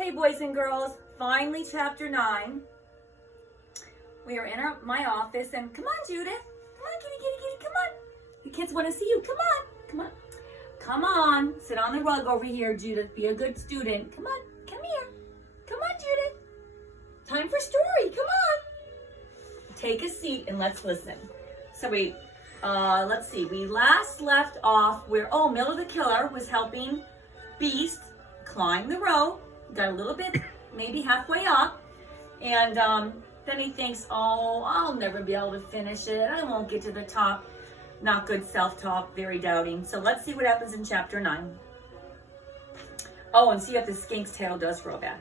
Okay, boys and girls, finally chapter 9. We are in my office, and come on, Judith. Come on, kitty, kitty, kitty, come on. The kids want to see you. Come on, come on. Come on, sit on the rug over here, Judith. Be a good student. Come on, come here. Come on, Judith. Time for story, come on. Take a seat and let's listen. So let's see. We last left off where, Miller the Killer was helping Beast climb the rope. Got a little bit, maybe halfway up. And then he thinks, I'll never be able to finish it. I won't get to the top. Not good self-talk, very doubting. So let's see what happens in chapter 9. And see if the skink's tail does grow back.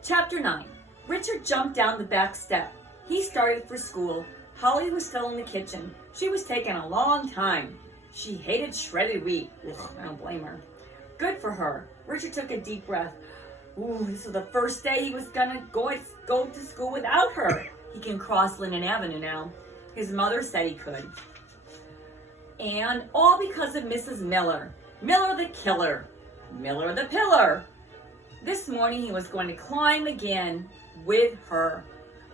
Chapter 9. Richard jumped down the back step. He started for school. Holly was still in the kitchen. She was taking a long time. She hated shredded wheat. Ugh, I don't blame her. Good for her. Richard took a deep breath. This was the first day he was gonna go to school without her. He can cross Linden Avenue now. His mother said he could. And all because of Mrs. Miller. Miller the Killer. Miller the Pillar. This morning he was going to climb again with her.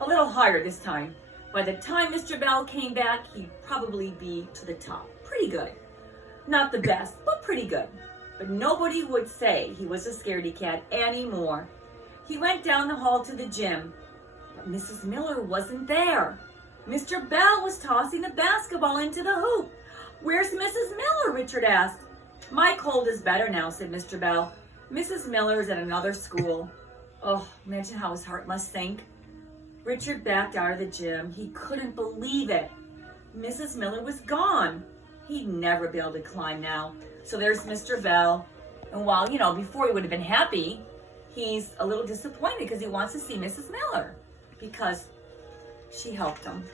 A little higher this time. By the time Mr. Bell came back, he'd probably be to the top. Pretty good. Not the best, but pretty good. But nobody would say he was a scaredy cat anymore. He went down the hall to the gym, but Mrs. Miller wasn't there. Mr. Bell was tossing the basketball into the hoop. Where's Mrs. Miller? Richard asked. My cold is better now, said Mr. Bell. Mrs. Miller is at another school. Imagine how his heart must sink. Richard backed out of the gym. He couldn't believe it. Mrs. Miller was gone. He'd never be able to climb now. So there's Mr. Bell. And while, before he would have been happy, he's a little disappointed because he wants to see Mrs. Miller because she helped him.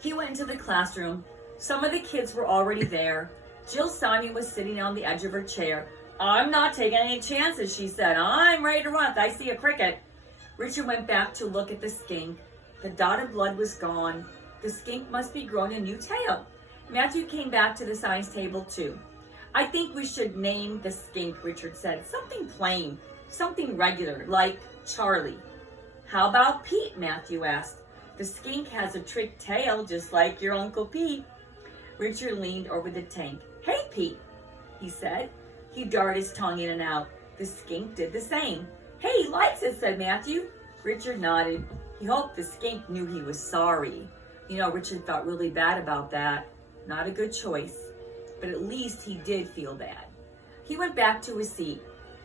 He went into the classroom. Some of the kids were already there. Jill Simon was sitting on the edge of her chair. I'm not taking any chances, she said. I'm ready to run if I see a cricket. Richard went back to look at the skink. The dot of blood was gone. The skink must be growing a new tail. Matthew came back to the science table too. I think we should name the skink, Richard said. Something plain, something regular, like Charlie. How about Pete? Matthew asked. The skink has a trick tail just like your Uncle Pete. Richard leaned over the tank. Hey, Pete, he said. He darted his tongue in and out. The skink did the same. Hey, he likes it, said Matthew. Richard nodded. He hoped the skink knew he was sorry. Richard felt really bad about that. Not a good choice, but at least he did feel bad. He went back to his seat.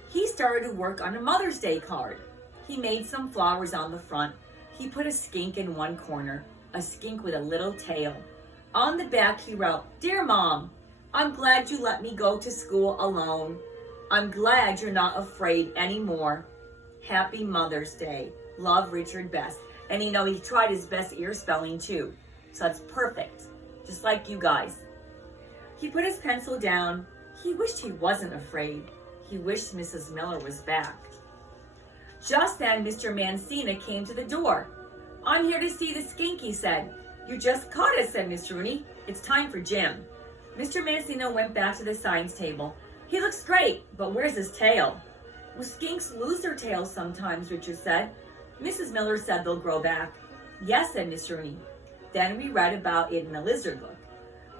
He started to work on a Mother's Day card. He made some flowers on the front. He put a skink in one corner, a skink with a little tail. On the back he wrote, Dear Mom, I'm glad you let me go to school alone. I'm glad you're not afraid anymore. Happy Mother's Day. Love, Richard Best. And he tried his best ear spelling too. So that's perfect. Just like you guys. He put his pencil down. He wished he wasn't afraid. He wished Mrs. Miller was back. Just then, Mr. Mancina came to the door. I'm here to see the skink, he said. You just caught us, said Miss Rooney. It's time for gym. Mr. Mancina went back to the science table. He looks great, but where's his tail? Well, skinks lose their tails sometimes, Richard said. Mrs. Miller said they'll grow back. Yes, said Miss Rooney. Then we read about it in a lizard book.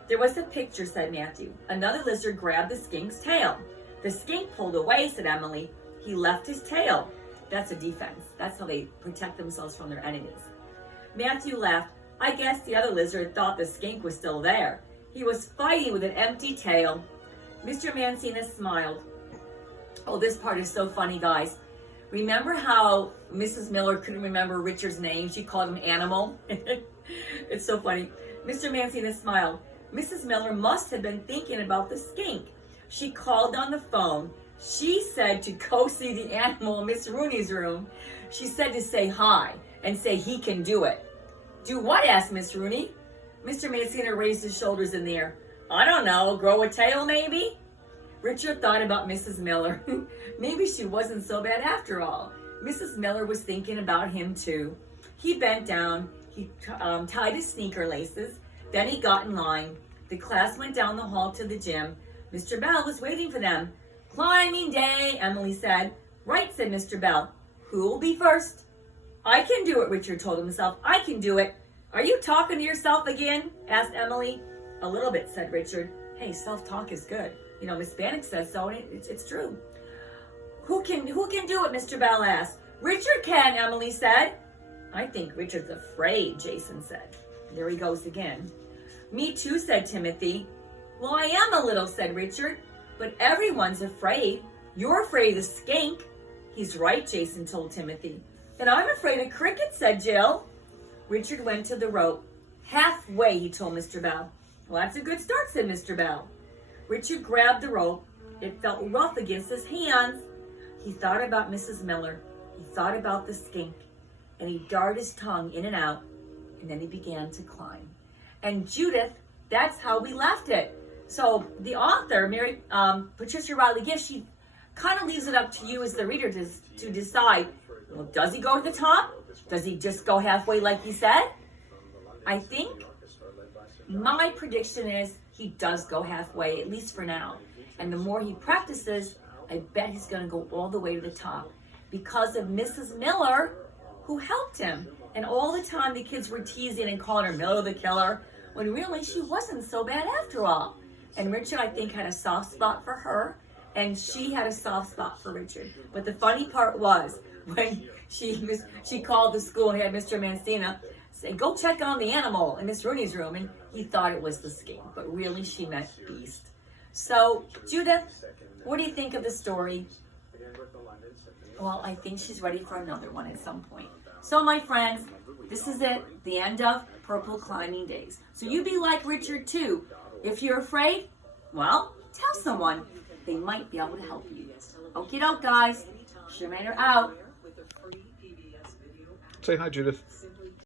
There was a picture, said Matthew. Another lizard grabbed the skink's tail. The skink pulled away, said Emily. He left his tail. That's a defense. That's how they protect themselves from their enemies. Matthew laughed. I guess the other lizard thought the skink was still there. He was fighting with an empty tail. Mr. Mancina smiled. This part is so funny, guys. Remember how Mrs. Miller couldn't remember Richard's name? She called him Animal. It's so funny. Mr. Mancina smiled. Mrs. Miller must have been thinking about the skink. She called on the phone. She said to go see the animal in Miss Rooney's room. She said to say hi and say he can do it. Do what? Asked Miss Rooney. Mr. Mancina raised his shoulders in the air. I don't know, grow a tail maybe? Richard thought about Mrs. Miller. Maybe she wasn't so bad after all. Mrs. Miller was thinking about him too. He bent down. He tied his sneaker laces. Then he got in line. The class went down the hall to the gym. Mr. Bell was waiting for them. Climbing day, Emily said. Right, said Mr. Bell. Who will be first? I can do it, Richard told himself. I can do it. Are you talking to yourself again? Asked Emily. A little bit, said Richard. Hey, self-talk is good. You know, Miss Bannock says so, and it's true. Who can do it, Mr. Bell asked. Richard can, Emily said. I think Richard's afraid, Jason said. There he goes again. Me too, said Timothy. Well, I am a little, said Richard. But everyone's afraid. You're afraid of the skink. He's right, Jason told Timothy. And I'm afraid of crickets, said Jill. Richard went to the rope. Halfway, he told Mr. Bell. Well, that's a good start, said Mr. Bell. Richard grabbed the rope. It felt rough against his hands. He thought about Mrs. Miller. He thought about the skink. And he darted his tongue in and out. And then he began to climb. And Judith, that's how we left it. So the author, Patricia Riley Gish, she kind of leaves it up to you as the reader to decide, well, does he go to the top? Does he just go halfway like he said? I think my prediction is he does go halfway, at least for now. And the more he practices, I bet he's going to go all the way to the top because of Mrs. Miller, who helped him. And all the time the kids were teasing and calling her Miller the Killer, when really she wasn't so bad after all. And Richard, I think, had a soft spot for her, and she had a soft spot for Richard. But the funny part was when she called the school and had Mr. Mancina say, go check on the animal in Miss Rooney's room, and he thought it was the skink, but really she meant beast. So, Judith, what do you think of the story? Well, I think she's ready for another one at some point. So, my friends, this is it, the end of Purple Climbing Days. So you be like Richard too. If you're afraid, well, tell someone. They might be able to help you. Okie doke, guys. Shermander out. Say hi, Judith.